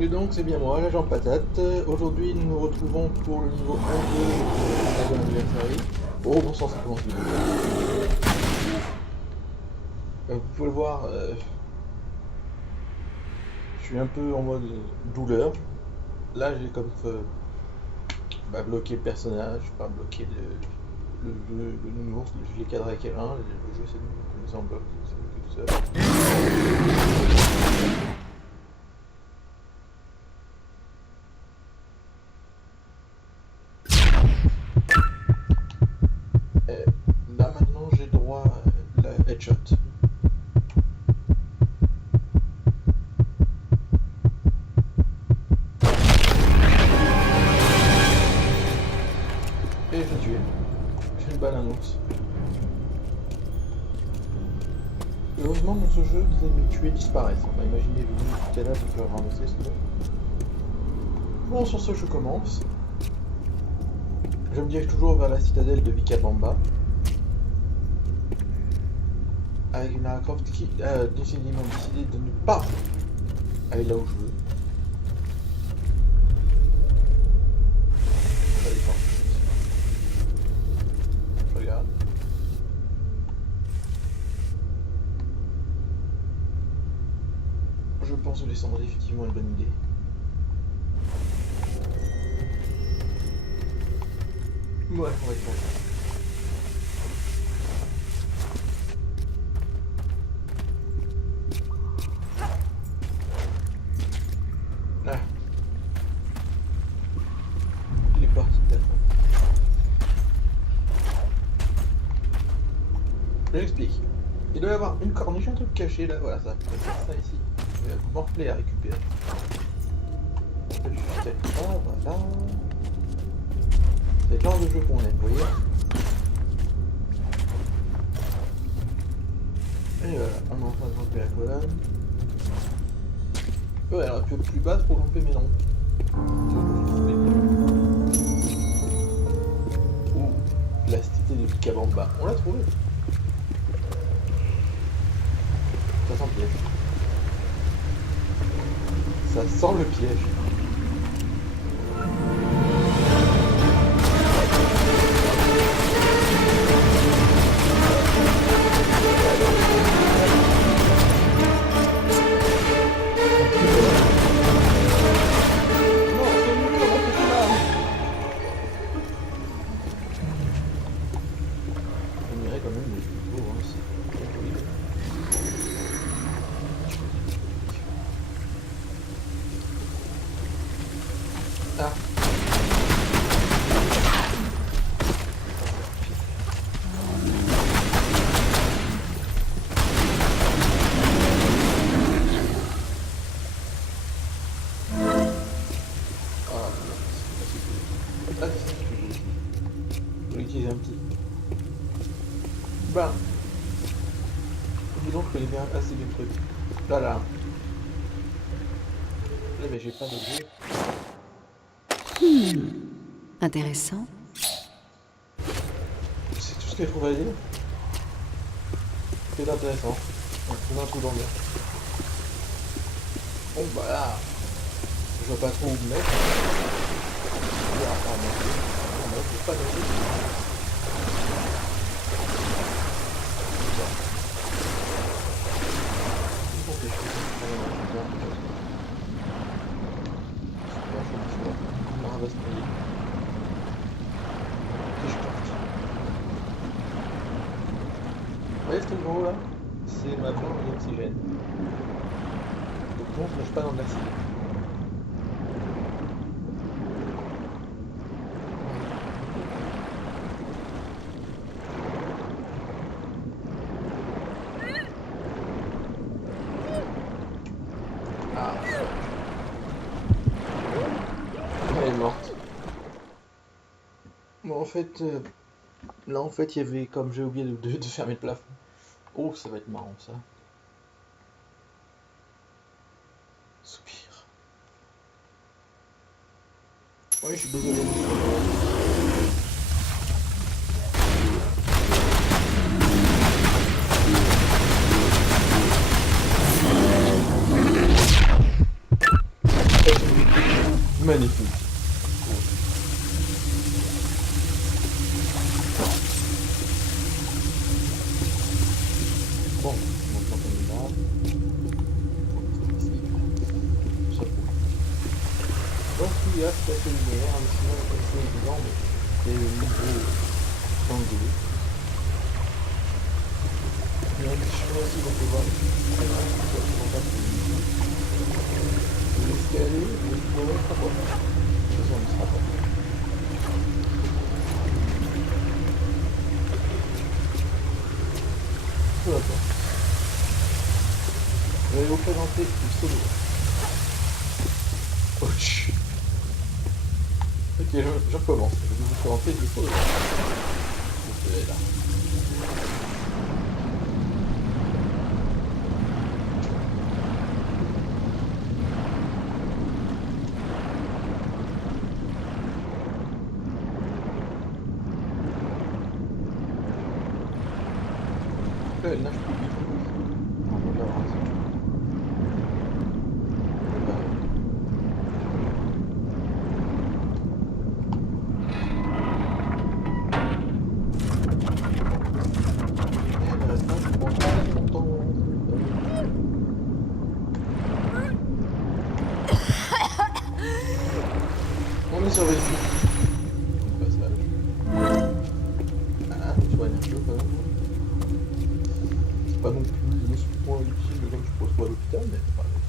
Et donc c'est bien moi, l'agent Patate. Aujourd'hui nous nous retrouvons pour le niveau 1 de Dragon Anniversary. Oh bon sang, ça commence bien. Vous pouvez le voir, je suis un peu en mode douleur. Là j'ai comme bloqué le personnage, pas bloqué le nounours, je l'ai cadré avec R1, le jeu c'est mis en bloc, c'est bloqué tout seul. Et là maintenant j'ai droit à la headshot. Et je l'ai tué. J'ai une balle à un ours. Heureusement dans ce jeu, les ennemis tués disparaissent. Enfin imaginez le mini tout à l'heure, je peux ramasser celui-là. Bon, sur ce je commence. Je me dirige toujours vers la citadelle de Vikabamba. Avec une Lara Croft qui a décidément décidé de ne pas aller là où je veux. Ça dépend. Je regarde. Je pense que descendre est effectivement une bonne idée. Ouais, on va y faire ça. Ah. Il est parti peut-être. Je l'explique. Il doit y avoir une corniche, un truc caché là, voilà ça. Je vais faire ça ici. Je vais morfler à récupérer. Je vais juste faire ça, voilà. C'est le genre de jeu qu'on aime, vous voyez. Et voilà, on est en train de grimper la colonne. Ouais, elle aurait pu être plus basse pour grimper, mais non. Ouh, la cité de Vikabamba. On l'a trouvé. Ça sent le piège. Ça sent le piège. Ah. Je vais utiliser un petit. Bah. Dis donc, je connais bien assez bien le truc. Là, là. Là, mais j'ai pas d'objet. Intéressant. C'est tout ce que je trouve à dire. C'est intéressant. On trouve un trou dans l'air. Bon, bah là. Je vois pas trop où me mettre. Je vais pas mettre. Non, je vais pas mettre. Vous voyez ce truc en haut là? C'est ma planche d'oxygène. Donc non, je ne pas dans de l'acide. Ah. Elle est morte. Bon, en fait, là en fait il y avait, comme j'ai oublié de fermer le plafond. Oh, ça va être marrant ça. Soupir. Oui, je suis désolé. Magnifique. Bon, maintenant qu'on est là, ici, chapeau. Donc il y a tout à fait linéaire, mais sinon c'est évident, mais c'est le niveau d'anglais. Il y a un petit chemin aussi qu'on peut voir. L'escalier, il faut être à quoi. De toute façon, on ne sera pas. Peu importe. Je vais vous présenter le solo. Ouch. Ok, je recommence. Je vais vous présenter le solo. Là. Elle nage plus vite. On va voir ça. Elle reste pas longtemps. On est survécu. Passage. Ah, tu vois un peu quand même. Pas non plus le point utile comme je pose à l'hôpital, mais c'est pas grave.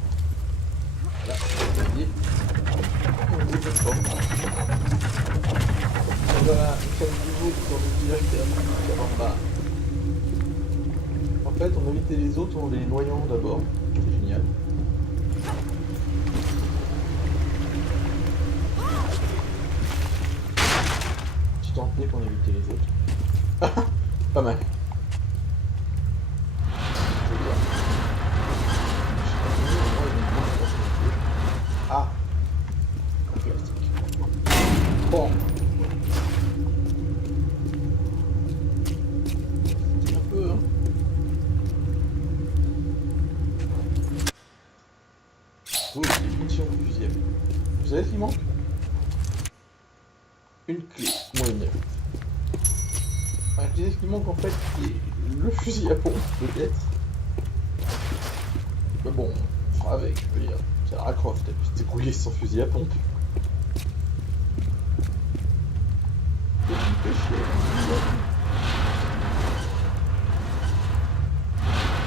Là, on dit. On dit que fort. Voilà, nous sommes toujours dans le village qui est en bas. En fait, on évitait les autres en les noyant d'abord. C'est génial. Si tant est qu'on évitait les autres. Pas mal. Ah, plastique. Bon. Un peu, hein. Oui, définition du fusil à pompe. Vous savez ce qu'il manque? Une clé moyenne. Enfin, je disais ce qu'il manque en fait, c'est le fusil à pompe, peut-être. Mais bon, on fera avec, je veux dire. C'est Lara Croft, elle peut se débrouiller sans fusil à pompe. Petit péché.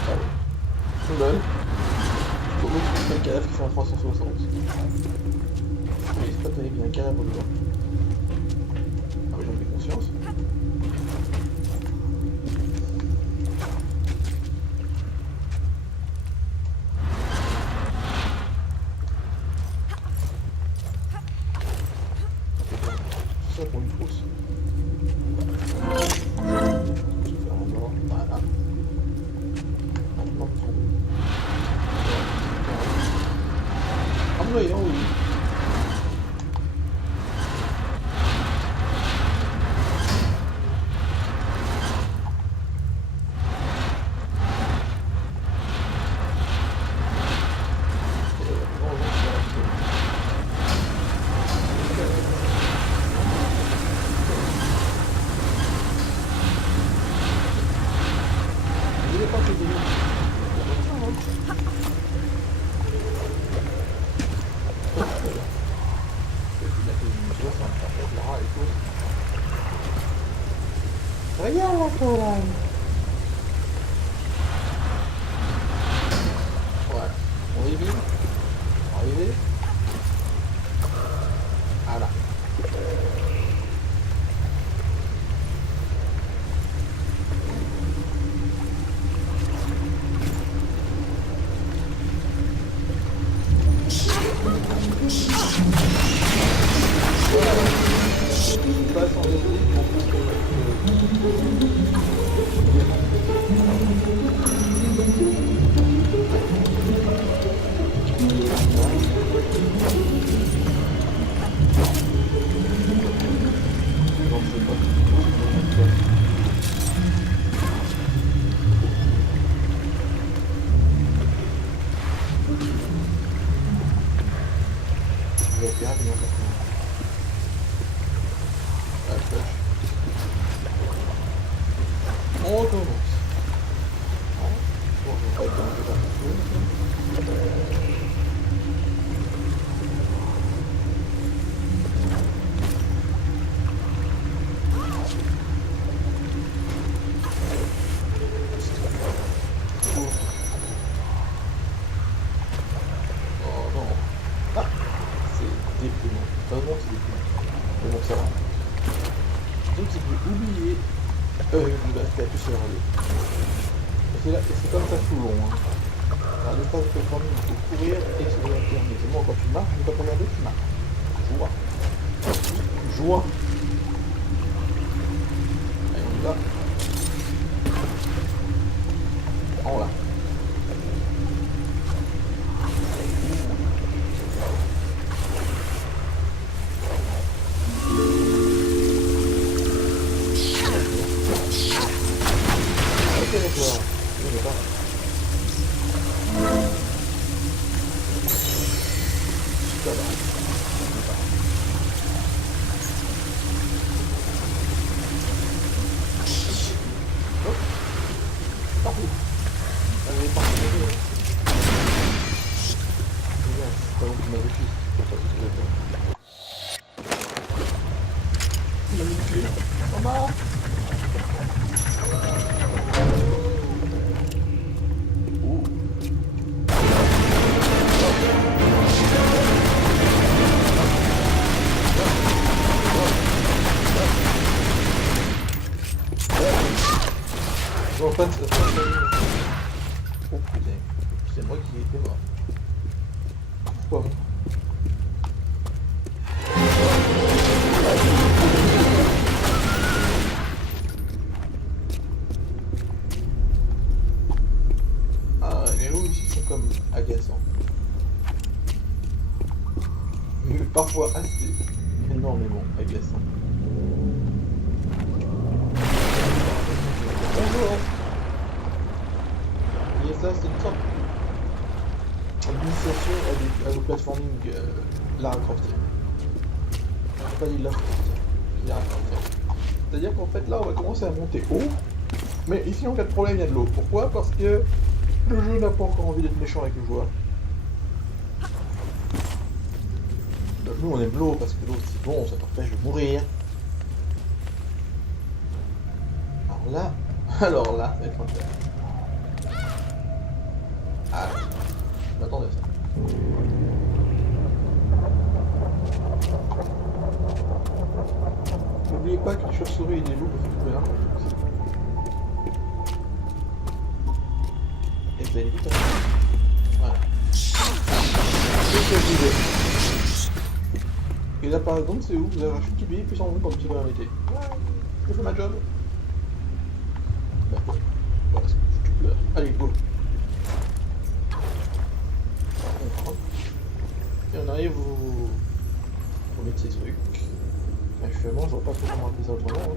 Ah ouais. Son bol. Pour nous, c'est un cadavre qui fait un 360. Mais c'est pas terrible, il y a un cadavre dedans. Ah oui, j'en ai conscience. C'est ça pour une fausse. Je vais faire un mort. Voilà. Maintenant, ah oui, non, oui. Regarde la colonne. Voilà. On est vite. Arrivé. Voilà. Voilà. Je passe en début. réussir à aller. Et c'est comme ça tout le long. Hein. Alors, les phases de performance, il faut courir et se alterner. C'est bon, quand tu marches, mais quand tu regardes, tu marches. Joie. Joie. Allez, on y va. En là. Ok, d'accord. On est pas. Ça va. Hop. Parfait. Allez, parfait. Regarde, c'est pas bon que tu m'as défi. Faut pas tout faire. Il m'a mis le cul. Maman. Ouh. Bon, en fait, oh putain, c'est moi qui étais mort. Pourquoi moi? Ah, les loups ici sont comme agaçants. Mais parfois assez énormément agaçants. Bonjour. Et ça, c'est une sorte d'initiation au platforming Lara Croftien. Je vais pas dire Lara Croftien, Lara Croftien. C'est-à-dire qu'en fait là, on va commencer à monter haut, mais ici en cas de problème, il y a de l'eau. Pourquoi? Parce que le jeu n'a pas encore envie d'être méchant avec le joueur. Donc nous, on aime l'eau parce que l'eau c'est bon, ça t'empêche de mourir. Alors là, ça va être intéressant. Ah, je m'attendais à ça. N'oubliez pas que les chauves-souris et les loups peuvent trouver un aussi. Et vous allez vite, hein. Voilà. C'est ce que je disais. Et là par exemple, c'est où vous avez un petit billet plus en haut comme si vous l'arrêtez. Je fais ma job. Voilà, je pleure. Allez, go. Et on arrive au métier truc. Actuellement, je vois pas trop comment appeler ça autrement.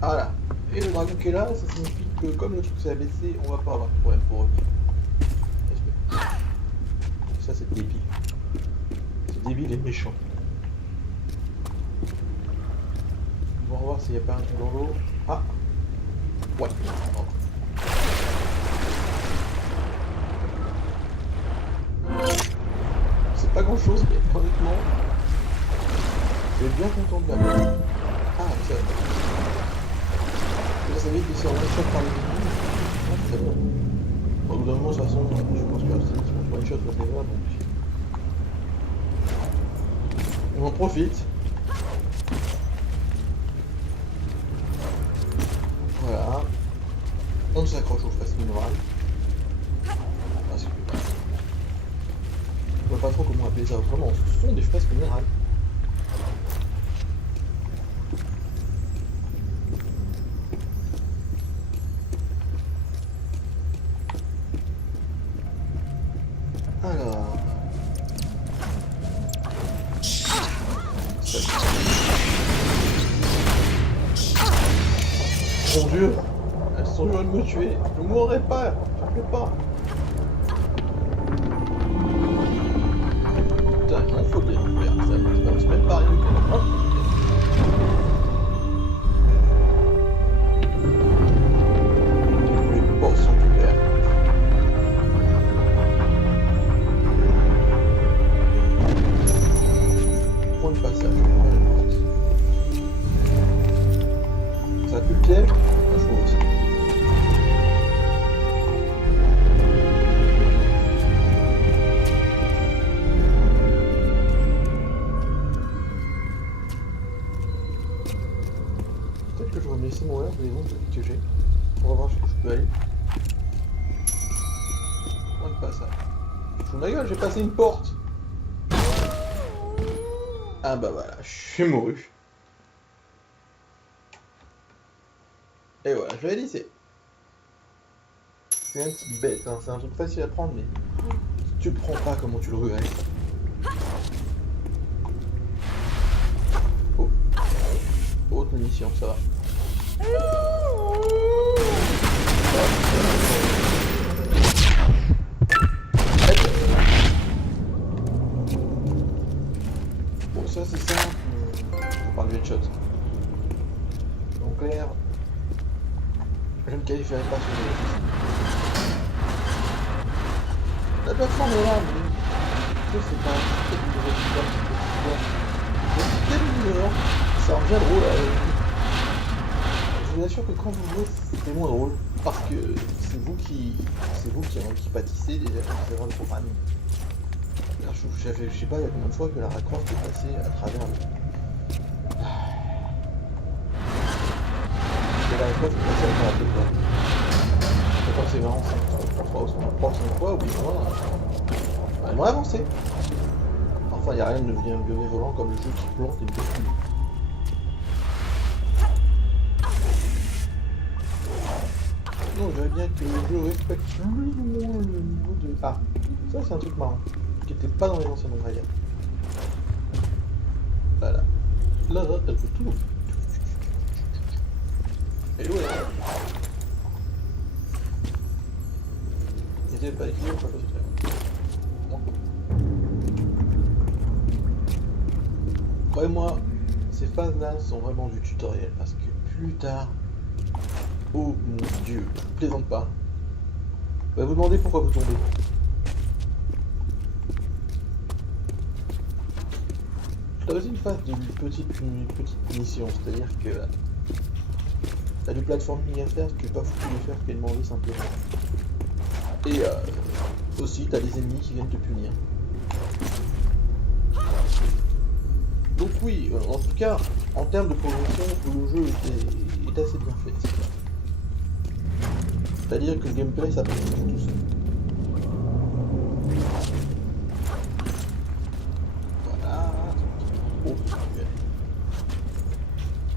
Voilà. Et le dragon qui est là, ça signifie que comme le truc s'est abaissé, on va pas avoir de problème pour revenir. Ça c'est débile. C'est débile et méchant. On va voir s'il n'y a pas un truc dans l'eau. Ah. Ouais. Oh. C'est pas grand chose, mais honnêtement, je vais bien content de l'avoir. Ah, ça. Vous savez que c'est en one shot par les ennemis. Ah, très bon. Bon, au bout d'un moment, de toute façon, je pense que c'est one shot pour les voir, donc. On en profite. Voilà. On s'accroche aux phrases minérales. Parce que. Je vois pas trop comment appeler ça autrement. Ce sont des fresques minérales. Alors. Mon Dieu, elles sont en train de me tuer. Je ne mourrai pas. Je ne peux pas. Putain, il en faut des lumières. C'est même pas rien du tout. Hein. Les boss sont clairs. Point de passage. Ça a pu le piège? Je trouve aussi. Peut-être que je vais me laisser mourir, les ondes que j'ai. On va voir jusqu'où je peux aller. Point de passage. Je fous ma gueule, j'ai passé une porte. Ah bah voilà, je suis mouru. Et voilà, je l'ai lycée. C'est un petit bête, hein. C'est un truc facile à prendre, mais si tu le prends pas, comment tu le regrettes? Oh. Autre munition, ça va. Bon, ça c'est simple. On parle du headshot. En clair, je ne me qualifierai pas sur les. La plateforme est là, mais je sais pas. Ça en devient drôle. Je vous assure que quand vous jouez, c'est moins drôle. Parce que c'est vous qui pâtissez déjà des erreurs de programming. Je sais pas, il y a combien de fois que Lara Croft est passée à travers le. Que Lara Croft est passée à travers le quoi. C'est quand c'est marrant, c'est 300 fois, oui, voilà. Elle m'a avancé. Enfin, il n'y a rien de bien volant comme le jeu qui plante et me détruit. Non, je dirais bien que le jeu respecte plus ou moins le niveau de. Ah, ça c'est un truc marrant, qui était pas dans les anciens Tomb Raider. Voilà. Là, elle peut tout. Et ouais. Il était pas équilibré, pas possible. Croyez-moi, ces phases-là sont vraiment du tutoriel, parce que plus tard, oh mon dieu, je plaisante pas. Bah vous demandez pourquoi vous tombez. T'as aussi une phase de petite mission, c'est-à-dire que t'as du platforming à faire, que tu peux pas foutu de faire, que demander simplement. Et aussi t'as des ennemis qui viennent te punir. Donc oui, en tout cas, en termes de progression, le jeu est assez bien fait. C'est-à-dire que le gameplay ça passe tout seul. Voilà. Oh,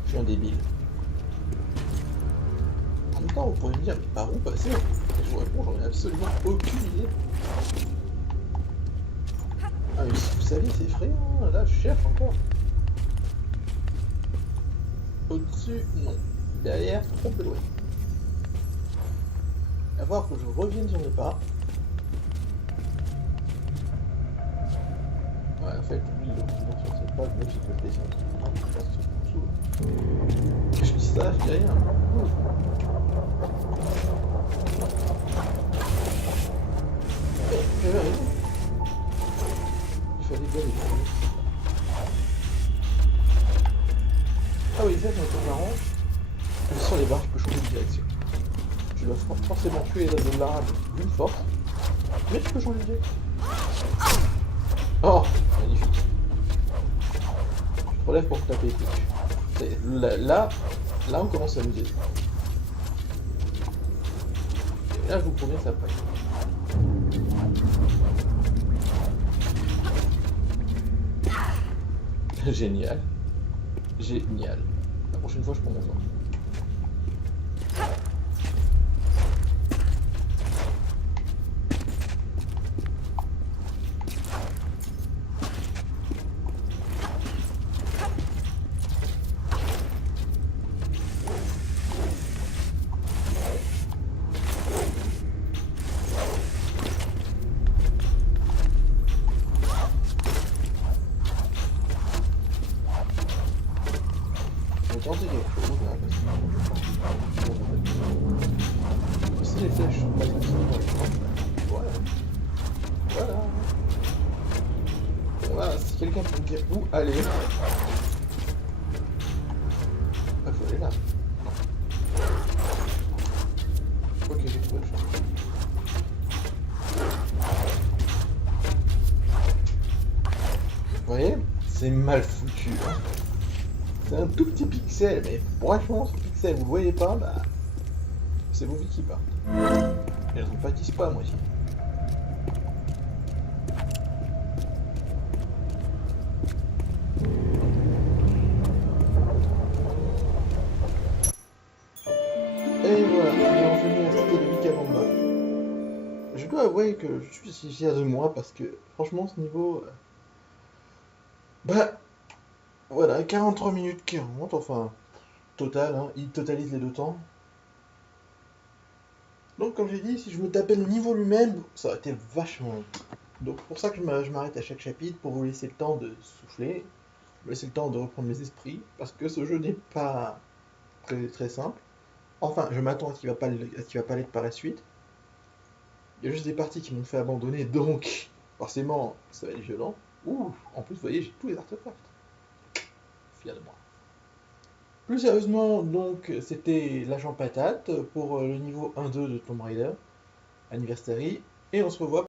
je suis un débile. En même temps, vous pourriez me dire, mais par où passer? Et je vous réponds, j'en ai absolument aucune idée. Ah mais si vous savez, c'est effrayant, là je cherche encore. Au-dessus, non. Derrière, trop peu loin. À voir que je revienne sur mes pas. Ouais, en fait, lui, sur cette page, même si je peux descendre. Je dis ça, je dis rien. J'avais raison. Il fallait bien les prendre. Ah oui, ça c'est un peu marrant. Sur les barres, je peux changer de direction. Je dois forcément tuer les hommes de Lara d'une force, mais je peux changer de direction. Oh, magnifique. Je te relève pour taper dessus. Là, on commence à s'amuser. Et là, je vous promets que ça passe. Génial. Génial. La prochaine fois, je prends mon temps. Tenter quelque chose là, parce que si les flèches sont pas utilisées dans les camps, voilà. Voilà. Voilà, si quelqu'un peut me dire où aller. Il faut aller là. Ok, j'ai trouvé le chemin. Vous voyez, c'est mal foutu. Hein. C'est un tout petit pixel, mais franchement, ce pixel, vous le voyez pas, bah, c'est vos vies qui partent. Et elles ne pâtissent pas à moitié. Et voilà, nous en venons à la cité de Vicabamba. Je dois avouer que je suis si fier de moi parce que, franchement, ce niveau. Bah, voilà, 43 minutes 40, enfin, total, hein, il totalise les deux temps. Donc, comme j'ai dit, si je me tapais le niveau lui-même, ça aurait été vachement long. Donc, pour ça que je m'arrête à chaque chapitre pour vous laisser le temps de souffler, me laisser le temps de reprendre mes esprits, parce que ce jeu n'est pas très simple. Enfin, je m'attends à qu'il va pas l'être par la suite. Il y a juste des parties qui m'ont fait abandonner, donc forcément, ça va être violent. Ouh, en plus, vous voyez, j'ai tous les artefacts. Fier de moi. Plus sérieusement, donc, c'était l'agent patate pour le niveau 1-2 de Tomb Raider Anniversary, et on se revoit